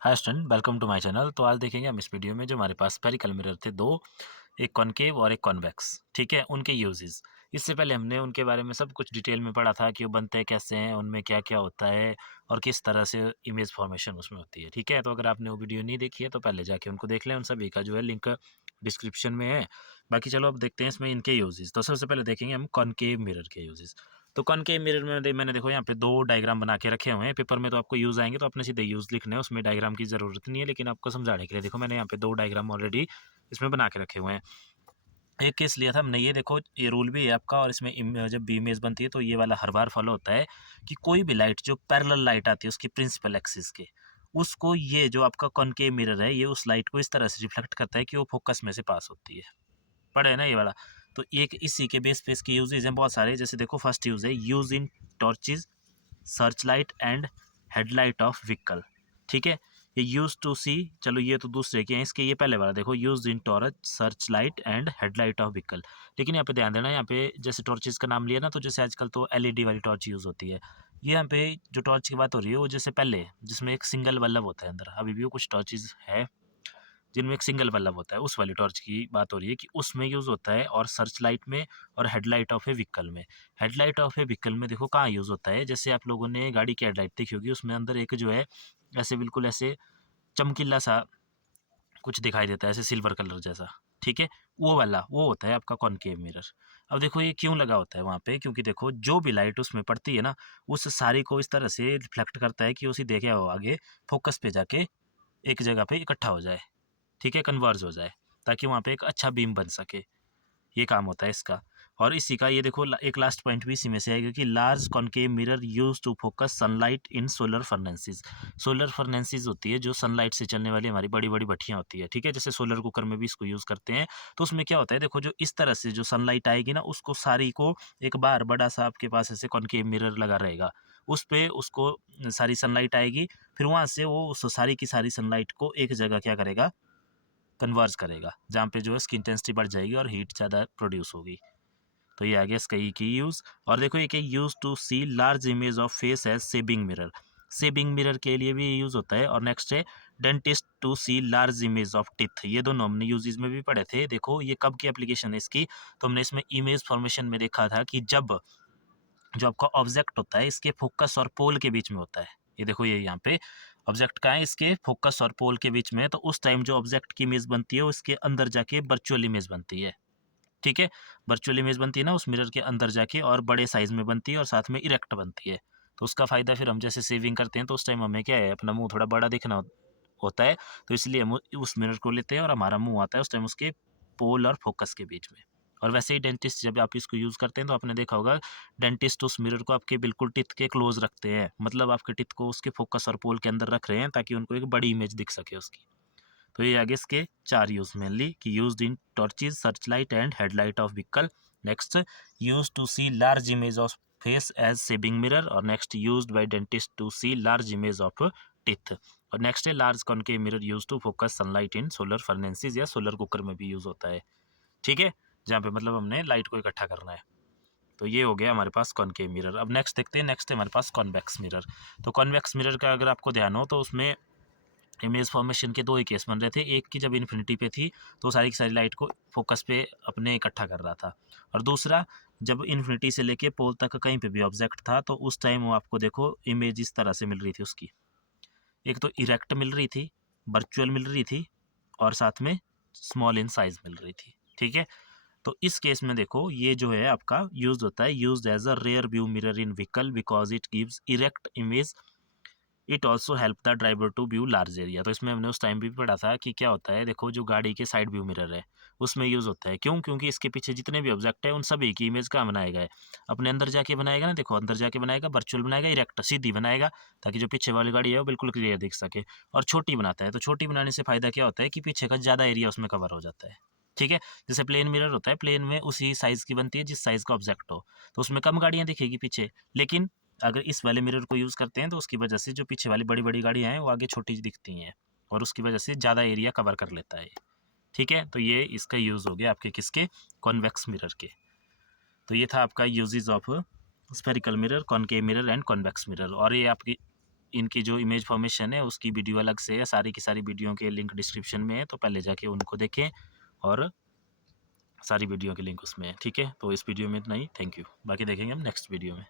Hi student, welcome to my channel. तो आज देखेंगे हम इस वीडियो में जो हमारे पास स्फेरिकल मिरर थे दो, एक कॉनकेव और एक कॉन्वेक्स। ठीक है, उनके यूजेस। इससे पहले हमने उनके बारे में सब कुछ डिटेल में पढ़ा था कि वो बनते कैसे हैं, उनमें क्या क्या होता है और किस तरह से इमेज फॉर्मेशन उसमें होती है। ठीक है, तो अगर आपने वो वीडियो नहीं देखी है तो पहले जाके उनको देख लें। उन सभी का जो है लिंक डिस्क्रिप्शन में है। बाकी चलो अब देखते हैं इसमें इनके यूजेस। तो सबसे पहले देखेंगे हम कॉनकेव मिरर के यूजेस। तो कॉनकेव मिरर में मैंने देखो यहाँ पे दो डायग्राम बना के रखे हुए हैं। पेपर में तो आपको यूज़ आएंगे तो आपने सीधे यूज़ लिखना है, उसमें डायग्राम की ज़रूरत नहीं है। लेकिन आपको समझाने के लिए देखो मैंने यहाँ पे दो डायग्राम ऑलरेडी इसमें बना के रखे हुए हैं। एक केस लिया था हमने, ये देखो ये रूल भी है आपका। और इसमें जब भी इमेज बनती है तो ये वाला हर बार फॉलो होता है कि कोई भी लाइट जो पैरेलल लाइट आती है उसकी प्रिंसिपल एक्सिस के, उसको ये जो आपका कॉनकेव मिरर है ये उस लाइट को इस तरह से रिफ्लेक्ट करता है कि वो फोकस में से पास होती है। पढ़े ना ये वाला। तो एक इसी के बेस पे इसके यूजेज हैं बहुत सारे। जैसे देखो फर्स्ट यूज है use in torches, search light and headlight of vehicle. ठीक है, ये यूज टू सी, चलो ये तो दूसरे के हैं। इसके ये पहले वाला देखो use in torch, search light and headlight of vehicle. लेकिन यहाँ पे ध्यान देना, यहाँ पे जैसे टॉर्चेज का नाम लिया ना, तो जैसे आजकल तो एलईडी वाली टॉर्च यूज होती है। ये यहाँ पे जो टॉर्च की बात हो रही है वो जैसे पहले जिसमें एक सिंगल बल्ब होता है अंदर, अभी भी वो कुछ टॉर्चेज है जिनमें एक सिंगल बल्ब होता है, उस वाली टॉर्च की बात हो रही है कि उसमें यूज़ होता है। और सर्च लाइट में और हेडलाइट ऑफ ए व्हीकल में। हेडलाइट ऑफ ए व्हीकल में देखो कहाँ यूज़ होता है। जैसे आप लोगों ने गाड़ी की हेडलाइट देखी होगी, उसमें अंदर एक जो है ऐसे बिल्कुल ऐसे चमकीला सा कुछ दिखाई देता है, ऐसे सिल्वर कलर जैसा। ठीक है, वो वाला वो होता है आपका कॉनकेव मिरर। अब देखो ये क्यों लगा होता है वहाँ पे, क्योंकि देखो जो भी लाइट उसमें पड़ती है ना, उस सारी को इस तरह से रिफ्लेक्ट करता है कि उसी देखे हो आगे फोकस पे जाके एक जगह पे इकट्ठा हो जाए। ठीक है, कन्वर्ज हो जाए, ताकि वहाँ पे एक अच्छा बीम बन सके। ये काम होता है इसका। और इसी का ये देखो एक लास्ट पॉइंट भी इसी में से आएगा कि large concave mirror use to focus sunlight in solar furnaces. Solar furnaces होती है जो सनलाइट से चलने वाली हमारी बड़ी बड़ी भट्टियाँ होती है। ठीक है, जैसे सोलर कुकर में भी इसको यूज़ करते हैं। तो उसमें क्या होता है देखो, जो इस तरह से जो सनलाइट आएगी ना, उसको सारी को एक बार बड़ा सा आपके पास ऐसे कॉनकेव मिरर लगा रहेगा, उस पे उसको सारी सनलाइट आएगी। फिर वहाँ से वो उस सारी की सारी सनलाइट को एक जगह क्या करेगा, कन्वर्ज करेगा, जहाँ पे जो है इसकी इंटेंसिटी बढ़ जाएगी और हीट ज़्यादा प्रोड्यूस होगी। तो ये आ गया इसका ई की यूज़। और देखो एक use to see large image of face as shaving mirror. Shaving mirror के लिए भी यूज़ होता है। और नेक्स्ट है dentist to see large image of teeth. ये दोनों हमने यूजेस में भी पढ़े थे। देखो ये कब की एप्लीकेशन है इसकी, तो हमने इसमें इमेज फॉर्मेशन में देखा था कि जब जो आपका ऑब्जेक्ट होता है इसके फोकस और पोल के बीच में होता है। ये देखो ये यहाँ पे ऑब्जेक्ट का है, इसके फोकस और पोल के बीच में है। तो उस टाइम जो ऑब्जेक्ट की इमेज बनती है उसके अंदर जाके वर्चुअल इमेज बनती है। ठीक है, वर्चुअल इमेज बनती है ना उस मिरर के अंदर जाके, और बड़े साइज में बनती है और साथ में इरेक्ट बनती है। तो उसका फ़ायदा फिर हम जैसे सेविंग करते हैं तो उस टाइम हमें क्या है, अपना मुंह थोड़ा बड़ा दिखना होता है। तो इसलिए हम उस मिरर को लेते हैं और हमारा मुंह आता है उस टाइम उसके पोल और फोकस के बीच में। और वैसे ही डेंटिस्ट जब आप इसको यूज़ करते हैं तो आपने देखा होगा, डेंटिस्ट उस मिरर को आपके बिल्कुल टिथ के क्लोज रखते हैं, मतलब आपके टिथ को उसके फोकस और पोल के अंदर रख रहे हैं ताकि उनको एक बड़ी इमेज दिख सके उसकी। तो ये आगे इसके चार यूज मेनली कि used in torches, search light and headlight of vehicle. Next use to see large image of face as shaving mirror. और next used by dentist to see large image of teeth. और next है large concave mirror use to focus sunlight in solar furnaces या solar cooker में भी use होता है। ठीक है, जहाँ पे मतलब हमने लाइट को इकट्ठा करना है। तो ये हो गया हमारे पास कॉनकेव मिरर। अब नेक्स्ट देखते हैं, नेक्स्ट है हमारे पास कॉन्वेक्स मिरर। तो कॉन्वेक्स मिरर का अगर आपको ध्यान हो तो उसमें इमेज फॉर्मेशन के दो ही केस बन रहे थे। एक की जब इन्फिनिटी पे थी तो सारी की सारी लाइट को फोकस पे अपने इकट्ठा कर रहा था। और दूसरा, जब इन्फिनिटी से लेके पोल तक कहीं पे भी ऑब्जेक्ट था तो उस टाइम वो आपको देखो इमेज इस तरह से मिल रही थी उसकी। एक तो इरेक्ट मिल रही थी, वर्चुअल मिल रही थी, और साथ में स्मॉल इन साइज मिल रही थी। ठीक है, तो इस केस में देखो ये जो है आपका यूज होता है, use as a rear view mirror in vehicle because it gives erect image. It also help the driver to view large area. तो इसमें हमने उस टाइम भी पढ़ा था कि क्या होता है, देखो जो गाड़ी के साइड व्यू मिरर है उसमें यूज़ होता है। क्यों? क्योंकि इसके पीछे जितने भी ऑब्जेक्ट है उन सभी की इमेज कहाँ बनाएगा है, अपने अंदर जाके बनाएगा ना। देखो अंदर जाके बनाएगा, वर्चुअल बनाएगा, इरेक्ट सीधी बनाएगा, ताकि जो पीछे वाली गाड़ी है वो बिल्कुल क्लियर दिख सके। और छोटी बनाता है, तो छोटी बनाने से फ़ायदा क्या होता है कि पीछे का ज़्यादा एरिया उसमें कवर हो जाता है। ठीक है, जैसे प्लेन मिरर होता है, प्लेन में उसी साइज़ की बनती है जिस साइज़ का ऑब्जेक्ट हो, तो उसमें कम गाड़ियाँ दिखेगी पीछे। लेकिन अगर इस वाले मिरर को यूज़ करते हैं तो उसकी वजह से जो पीछे वाली बड़ी-बड़ी गाड़ियाँ हैं वो आगे छोटी दिखती हैं, और उसकी वजह से ज़्यादा एरिया कवर कर लेता है। ठीक है, तो ये इसका यूज़ हो गया आपके किसके, कॉन्वेक्स मिरर के। तो ये था आपका uses of spherical mirror, concave mirror and convex mirror. और ये आपकी इनकी जो इमेज फॉर्मेशन है उसकी वीडियो अलग से है, सारी की सारी वीडियो के लिंक डिस्क्रिप्शन में है, तो पहले जाके उनको देखें और सारी वीडियो के लिंक उसमें है, ठीक है। तो इस वीडियो में इतना ही, थैंक यू। बाकी देखेंगे हम नेक्स्ट वीडियो में।